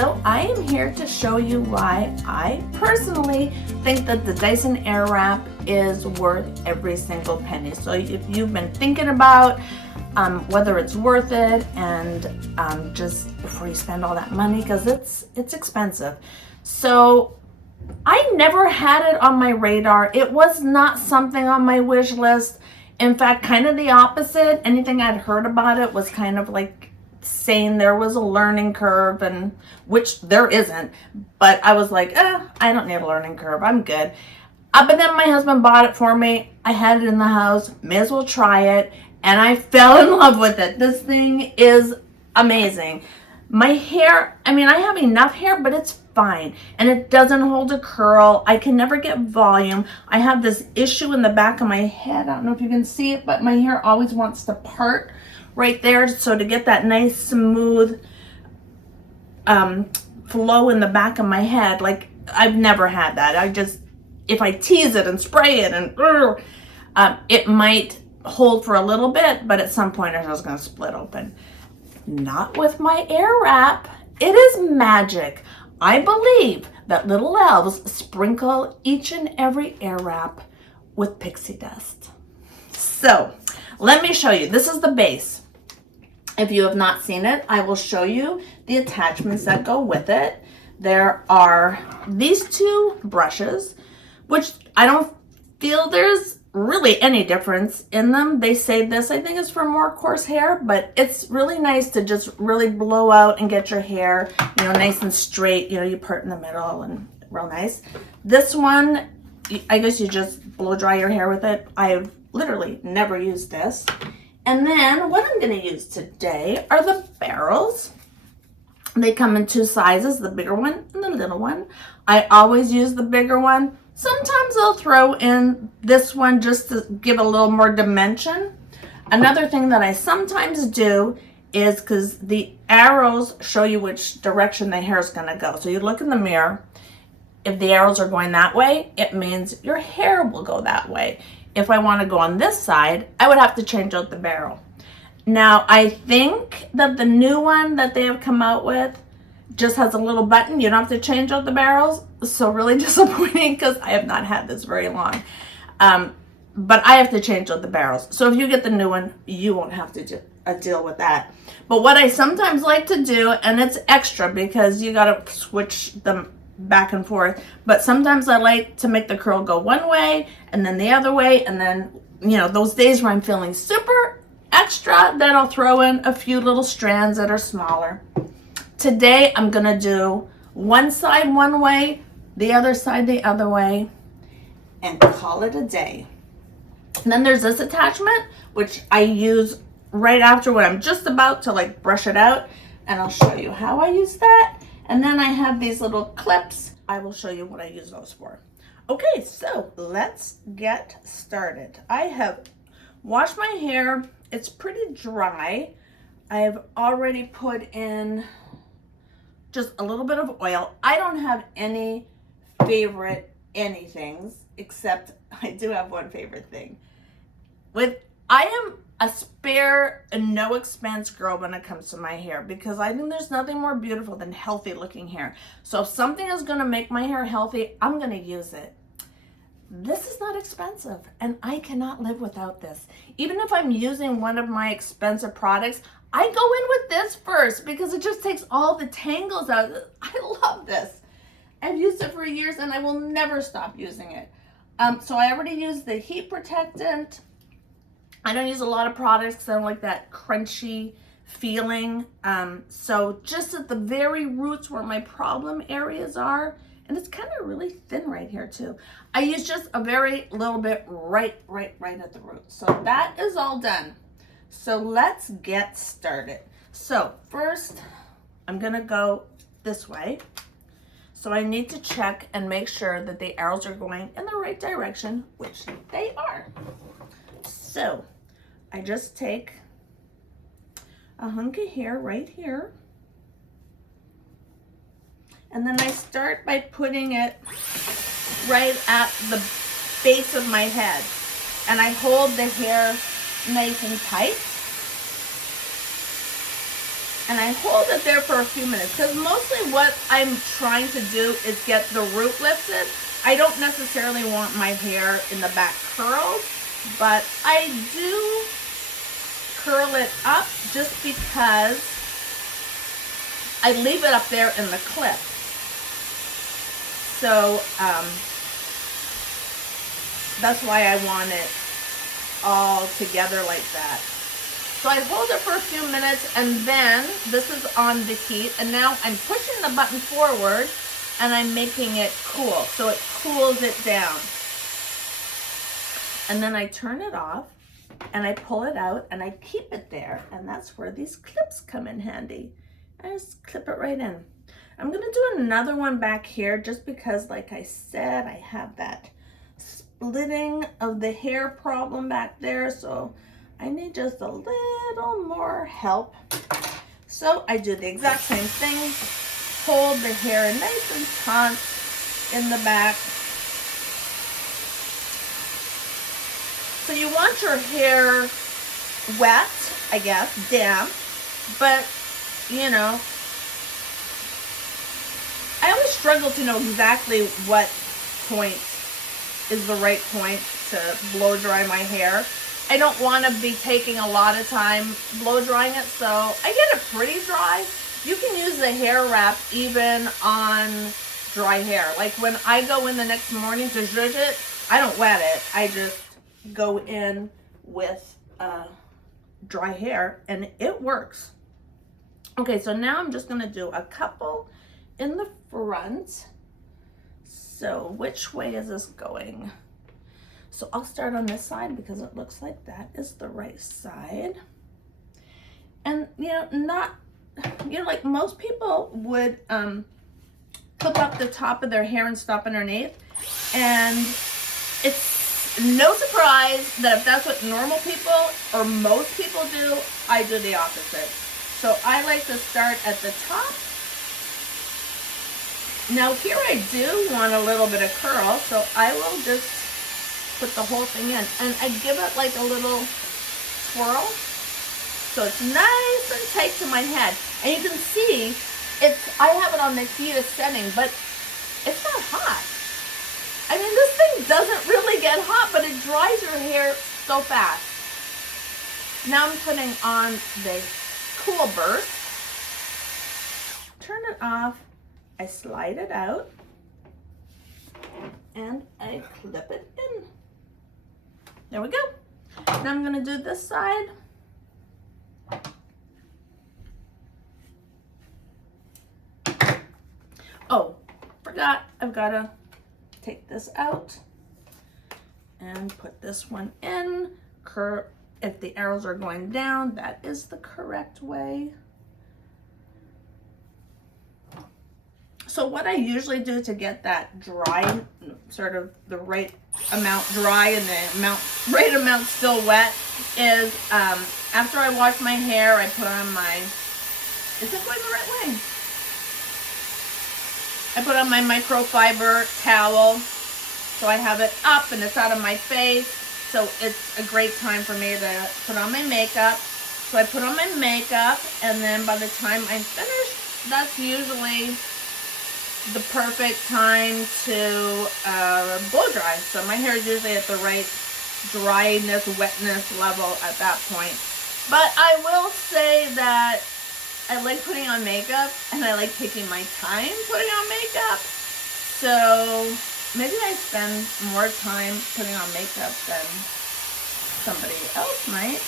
So I am here to show you why I personally think that the Dyson Airwrap is worth every single penny. So if you've been thinking about whether it's worth it, and just before you spend all that money, because it's expensive. So I never had it on my radar. It was not something on my wish list. In fact, kind of the opposite. Anything I'd heard about it was kind of like saying there was a learning curve, and which there isn't. But I was like, I don't need a learning curve. I'm good. But then my husband bought it for me. I had it in the house. May as well try it. And I fell in love with it. This thing is amazing. My hair, I mean, I have enough hair, but it's fine. And it doesn't hold a curl. I can never get volume. I have this issue in the back of my head. I don't know if you can see it, but my hair always wants to part right there. So to get that nice, smooth flow in the back of my head, like I've never had that. If I tease it and spray it and it might hold for a little bit, but at some point it's just going to split open. Not with my Airwrap. It is magic. I believe that little elves sprinkle each and every Airwrap with pixie dust. So let me show you. This is the base. If you have not seen it, I will show you the attachments that go with it. There are these two brushes, which I don't feel there's really any difference in them. They say this, I think, is for more coarse hair, but it's really nice to just really blow out and get your hair, nice and straight. You part in the middle and real nice. This one, I guess you just blow dry your hair with it. I've literally never used this. And then what I'm going to use today are the barrels. They come in two sizes, the bigger one and the little one. I always use the bigger one. Sometimes I'll throw in this one just to give a little more dimension. Another thing that I sometimes do is, because the arrows show you which direction the hair is going to go. So you look in the mirror. If the arrows are going that way, it means your hair will go that way. If I want to go on this side, I would have to change out the barrel. Now, I think that the new one that they have come out with just has a little button. You don't have to change out the barrels. So really disappointing, because I have not had this very long. But I have to change out the barrels. So if you get the new one, you won't have to deal with that. But what I sometimes like to do, and it's extra because you got to switch them back and forth, but sometimes I like to make the curl go one way and then the other way. And then, those days where I'm feeling super extra, then I'll throw in a few little strands that are smaller. Today, I'm going to do one side one way, the other side the other way, and call it a day. And then there's this attachment, which I use right after when I'm just about to brush it out. And I'll show you how I use that. And then I have these little clips. I will show you what I use those for. Okay, so let's get started. I have washed my hair. It's pretty dry. I've already put in just a little bit of oil. I don't have any favorite anythings, except I do have one favorite thing. I am a spare and no expense girl when it comes to my hair, because I think there's nothing more beautiful than healthy looking hair. So if something is going to make my hair healthy, I'm going to use it. This is not expensive, and I cannot live without this. Even if I'm using one of my expensive products, I go in with this first because it just takes all the tangles out. I love this. I've used it for years and I will never stop using it. So I already used the heat protectant. I don't use a lot of products because I don't like that crunchy feeling. So just at the very roots where my problem areas are, and it's kind of really thin right here too, I use just a very little bit right at the root. So that is all done. So let's get started. So first, I'm gonna go this way. So I need to check and make sure that the arrows are going in the right direction, which they are. So I just take a hunk of hair right here. And then I start by putting it right at the base of my head. And I hold the hair nice and tight. And I hold it there for a few minutes because mostly what I'm trying to do is get the root lifted. I don't necessarily want my hair in the back curled, but I do curl it up just because I leave it up there in the clip. So that's why I want it all together like that. So I hold it for a few minutes, and then this is on the heat, and now I'm pushing the button forward and I'm making it cool, so it cools it down. And then I turn it off and I pull it out and I keep it there, and that's where these clips come in handy. I just clip it right in. I'm gonna do another one back here just because, like I said, I have that splitting of the hair problem back there, so I need just a little more help. So I do the exact same thing. Hold the hair nice and taut in the back. So you want your hair wet, I guess, damp, but you know, I always struggle to know exactly what point is the right point to blow dry my hair. I don't want to be taking a lot of time blow drying it, so I get it pretty dry. You can use the hair wrap even on dry hair. Like when I go in the next morning to zhuzh it, I don't wet it. I just go in with dry hair and it works. Okay, so now I'm just going to do a couple in the front. So which way is this going? So I'll start on this side because it looks like that is the right side. And like most people would clip up the top of their hair and stop underneath. And it's no surprise that if that's what normal people or most people do, I do the opposite. So I like to start at the top. Now here I do want a little bit of curl, so I will just put the whole thing in, and I give it like a little swirl so it's nice and tight to my head. And you can see I have it on the heatest setting, but it's not hot. I mean, this thing doesn't really get hot, but it dries your hair so fast. Now I'm putting on the cool burst. Turn it off. I slide it out and I clip it in. There we go. Now I'm going to do this side. Oh, forgot. I've got to take this out and put this one in. If the arrows are going down, that is the correct way. So what I usually do to get that dry, sort of the right amount dry and the right amount still wet, is after I wash my hair, I put on my, is it going the right way? I put on my microfiber towel, so I have it up and it's out of my face. So it's a great time for me to put on my makeup. So I put on my makeup, and then by the time I'm finished, that's usually the perfect time to blow dry. So my hair is usually at the right dryness, wetness level at that point. But I will say that I like putting on makeup, and I like taking my time putting on makeup. So maybe I spend more time putting on makeup than somebody else might.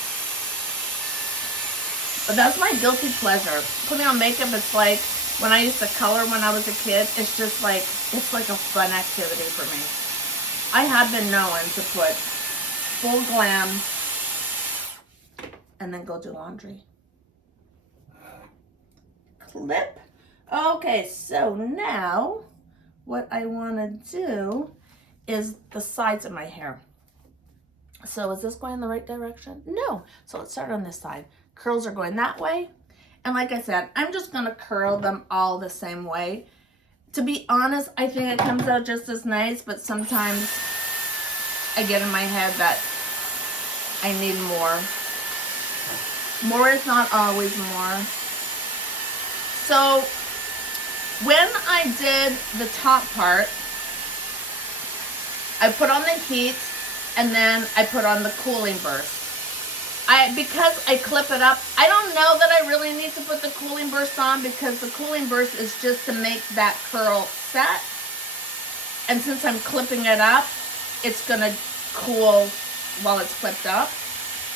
But that's my guilty pleasure. Putting on makeup, it's like when I used to color when I was a kid, it's just like, it's like a fun activity for me. I have been known to put full glam and then go do laundry. Clip. Okay, so now what I want to do is the sides of my hair. So is this going in the right direction? No. So let's start on this side. Curls are going that way. And like I said, I'm just going to curl them all the same way. To be honest, I think it comes out just as nice, but sometimes I get in my head that I need more. More is not always more. So when I did the top part, I put on the heat and then I put on the cooling burst. Because I clip it up, I don't know that I really need to put the cooling burst on, because the cooling burst is just to make that curl set. And since I'm clipping it up, it's gonna cool while it's clipped up.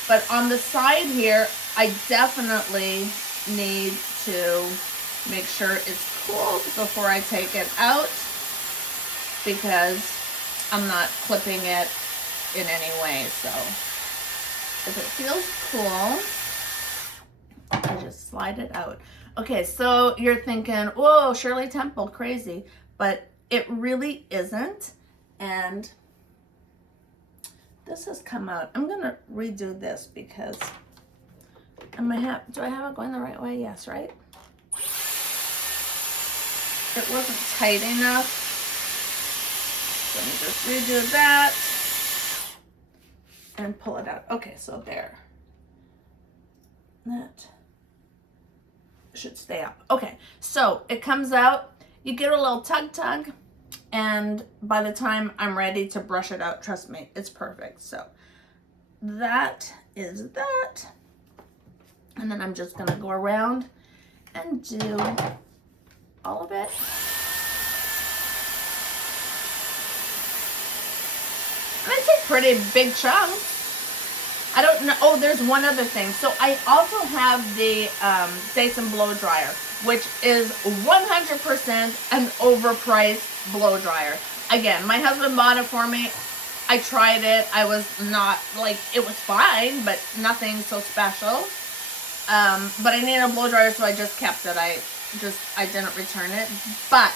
But on the side here, I definitely need to make sure it's cooled before I take it out, because I'm not clipping it in any way. So if it feels cool, I just slide it out. Okay, so you're thinking, whoa, Shirley Temple, crazy. But it really isn't. And this has come out. I'm gonna redo this because do I have it going the right way? Yes, right? It wasn't tight enough. So let me just redo that and pull it out. Okay, so there. That should stay up. Okay, so it comes out. You get a little tug, and by the time I'm ready to brush it out, trust me, it's perfect. So that is that. And then I'm just gonna go around and do all of it. And I take pretty big chunks. I don't know. Oh, there's one other thing. So I also have the Dyson blow dryer, which is 100% an overpriced blow dryer. Again, my husband bought it for me. I tried it. I was not, like, it was fine, but nothing so special. But I needed a blow dryer, so I just kept it. I didn't return it. But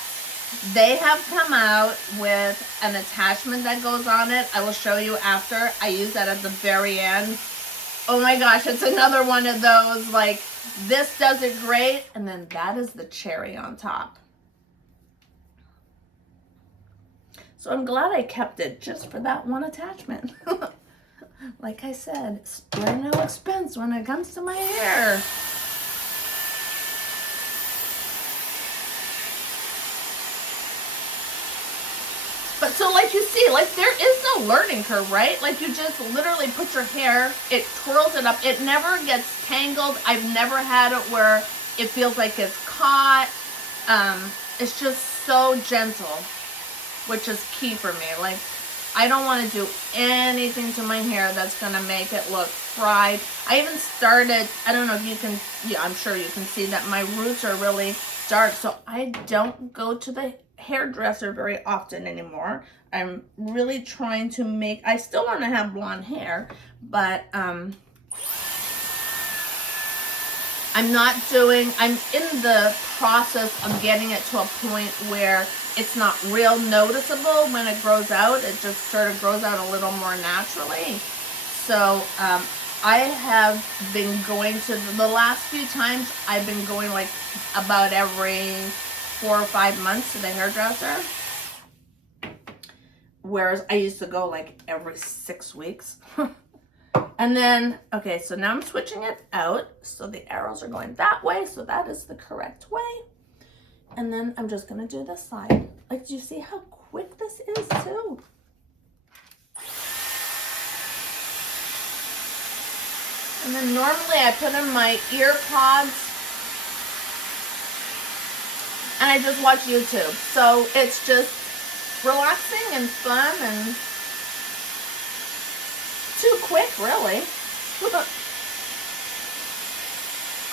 they have come out with an attachment that goes on it. I will show you after. I use that at the very end. Oh my gosh, it's another one of those, like, this does it great, and then that is the cherry on top. So I'm glad I kept it just for that one attachment. Like I said, spare no expense when it comes to my hair. But so, like, you see, like, there is no learning curve, right? Like, you just literally put your hair, it twirls it up. It never gets tangled. I've never had it where it feels like it's caught. It's just so gentle, which is key for me. Like, I don't want to do anything to my hair that's going to make it look fried. I even started, I don't know if you can, yeah, I'm sure you can see that my roots are really dark. So I don't go to the hairdresser very often anymore. I'm really trying to make, I still want to have blonde hair, but I'm in the process of getting it to a point where it's not real noticeable when it grows out. It just sort of grows out a little more naturally. So I have been going to, the last few times, I've been going like about every 4 or 5 months to the hairdresser. Whereas I used to go like every 6 weeks. And then, okay, so now I'm switching it out. So the arrows are going that way. So that is the correct way. And then I'm just going to do this side. Like, do you see how quick this is too? And then normally I put in my ear pods and I just watch YouTube. So it's just relaxing and fun and too quick, really.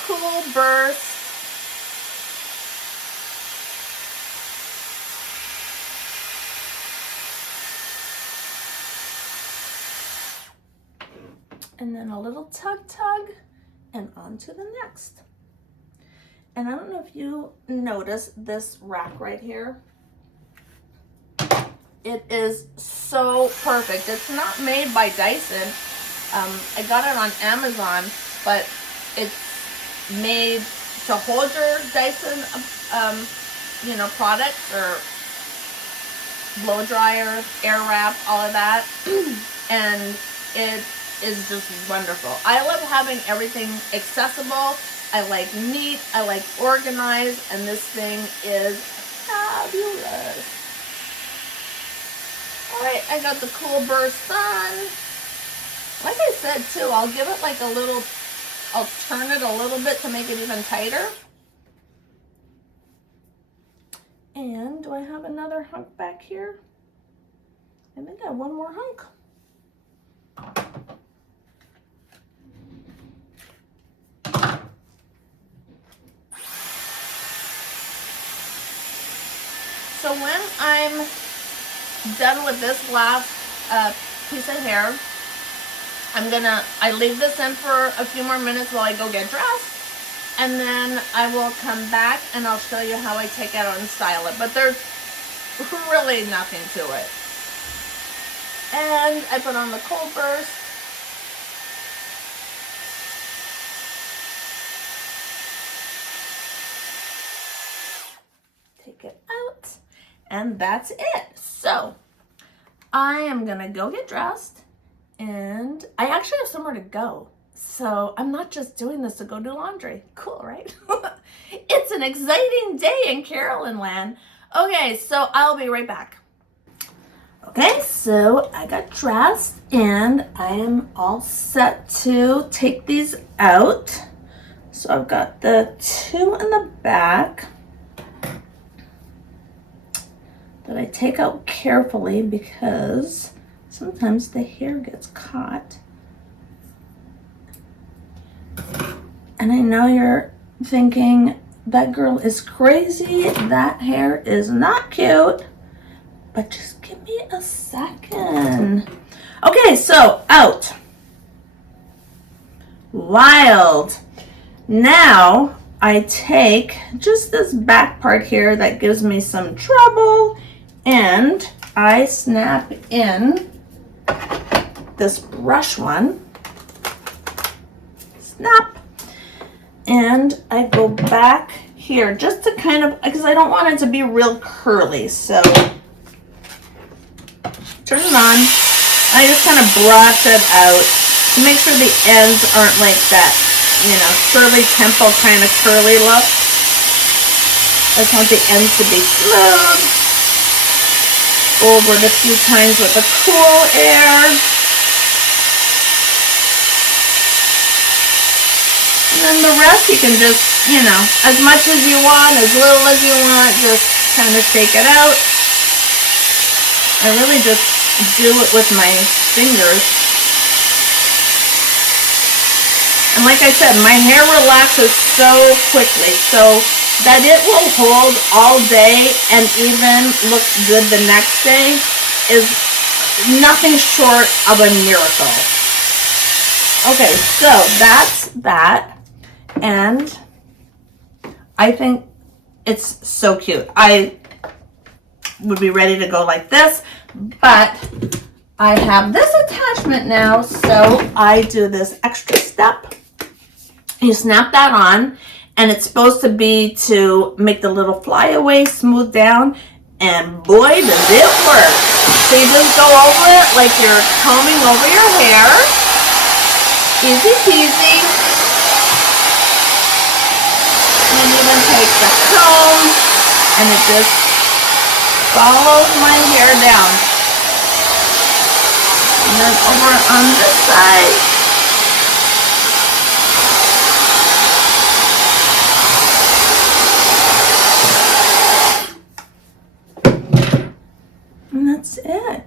Cool burst. And then a little tug, and on to the next. And I don't know if you notice this rack right here. It is so perfect. It's not made by Dyson. I got it on Amazon, but it's made to hold your Dyson, products or blow dryer, Airwrap, all of that. And it is just wonderful. I love having everything accessible. I like neat, I like organized, and this thing is fabulous. All right, I got the Cool Burst on. Like I said too, I'll give it like a little, I'll turn it a little bit to make it even tighter. And do I have another hunk back here? I think I have one more hunk. So when I'm done with this last piece of hair, I leave this in for a few more minutes while I go get dressed, and then I will come back and I'll show you how I take it out and style it. But there's really nothing to it. And I put on the Cold Burst. Take it out, and that's it. So I am gonna go get dressed, and I actually have somewhere to go. So I'm not just doing this to go do laundry. Cool, right? It's an exciting day in Carolyn land. Okay, so I'll be right back. Okay, so I got dressed and I am all set to take these out. So I've got the two in the back that I take out carefully because sometimes the hair gets caught. And I know you're thinking, that girl is crazy, that hair is not cute, but just give me a second. Okay, so out. Wild. Now I take just this back part here that gives me some trouble, and I snap in this brush one. Snap. And I go back here just to kind of, because I don't want it to be real curly. So turn it on. I just kind of brush it out to make sure the ends aren't like that, you know, Shirley Temple kind of curly look. I just want the ends to be smooth. Go over it a few times with the cool air. And the rest you can just, you know, as much as you want, as little as you want, just kind of shake it out. I really just do it with my fingers. And like I said, my hair relaxes so quickly so that it will hold all day and even look good the next day is nothing short of a miracle. Okay, so that's that. And I think it's so cute. I would be ready to go like this, but I have this attachment now, so I do this extra step. You snap that on, and it's supposed to be to make the little flyaway smooth down, and boy, does it work. So you just go over it like you're combing over your hair. Easy peasy. And even take the comb, and it just follows my hair down. And then over on this side. And that's it.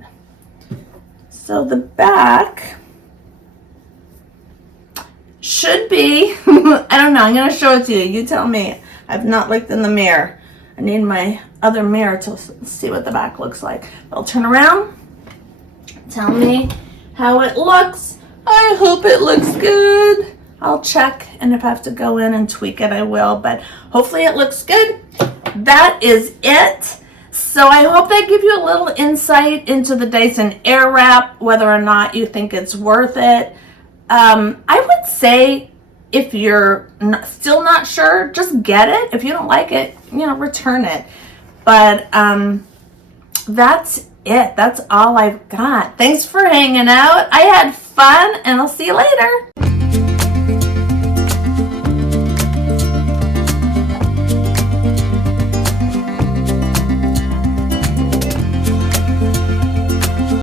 So the back should be, I don't know, I'm going to show it to you. You tell me. I've not looked in the mirror. I need my other mirror to see what the back looks like. I'll turn around. Tell me how it looks. I hope it looks good. I'll check, and if I have to go in and tweak it, I will. But hopefully it looks good. That is it. So I hope that gives you a little insight into the Dyson Airwrap, whether or not you think it's worth it. I would say if you're still not sure, just get it. If you don't like it, you know, return it. But that's it. That's all I've got. Thanks for hanging out. I had fun, and I'll see you later.